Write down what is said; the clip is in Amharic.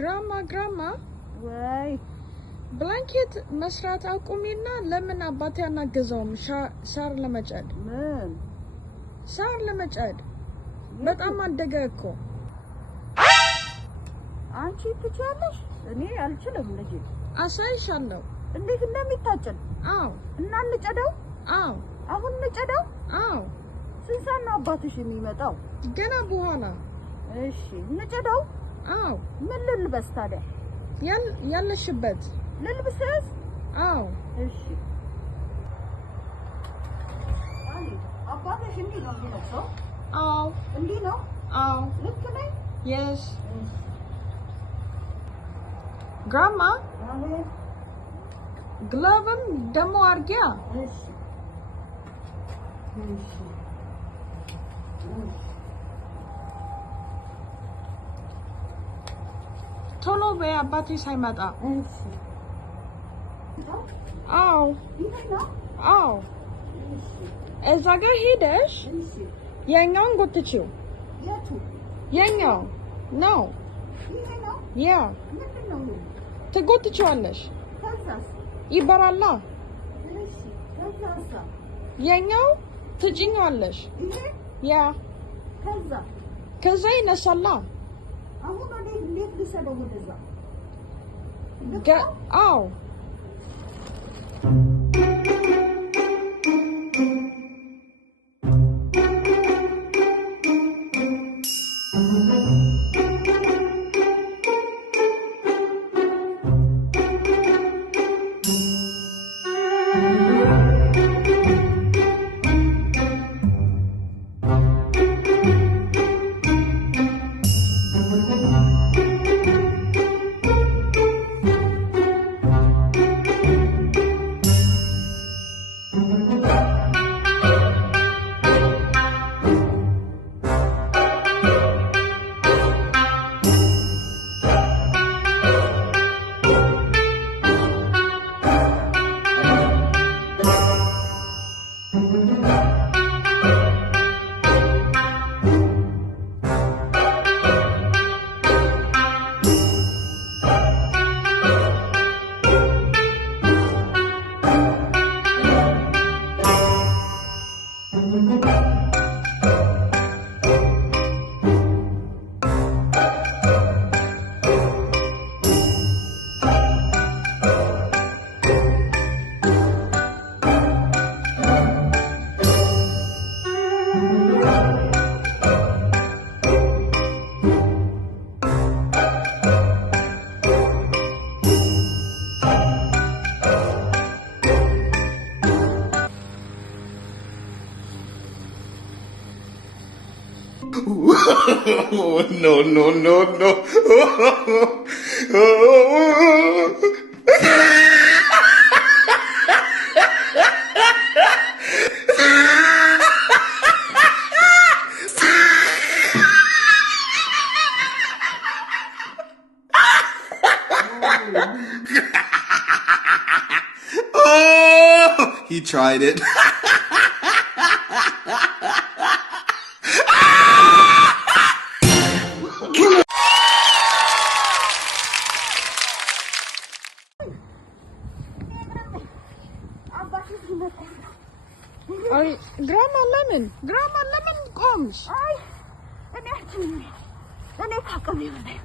grandma ወይ blanket መስራት አቁሚና ለምን አባቴ አናገዘውም ሳር ለመጨድ ምን ሳር ለመጨድ በጣም አደገ እኮ አንቺ ትችያለሽ እኔ አልችልም ልጅ አሳይሻለሁ እንዴት እንደሚታጨድ አዎ እና እንጨደው አዎ አሁን እንጨደው አዎ ስንሳና አባትሽ የሚመጣው ገና በኋላ እሺ እንጨደው አዎ ምን ልልበስ ታዲያ ያለሽበት ልልብስስ አዎ እሺ አሊ አባትሽ እንዲህ ነው የሚለብሰው አዎ እንዲህ ነው አዎ ልክ ነኝ yes grandma ግላቭም ደሞ አርጊያ እሺ እሺ ቶሎ በይ አባቴ ሳይመጣ እሺ አዎ አዎ እዛ ጋር ሄደሽ የኛውን ጎትቺው የቱ የኛው ነው ያ ትጎትቺዋለሽ ይበራላ የኛው ትጭኛዋለሽ ያ ከዛ ይነሳላ አሁን እንዴት ልሰደው ወደዛ አዎ No. Oh, he tried it. grandma lemon comes እኔ ታቀም ይበላል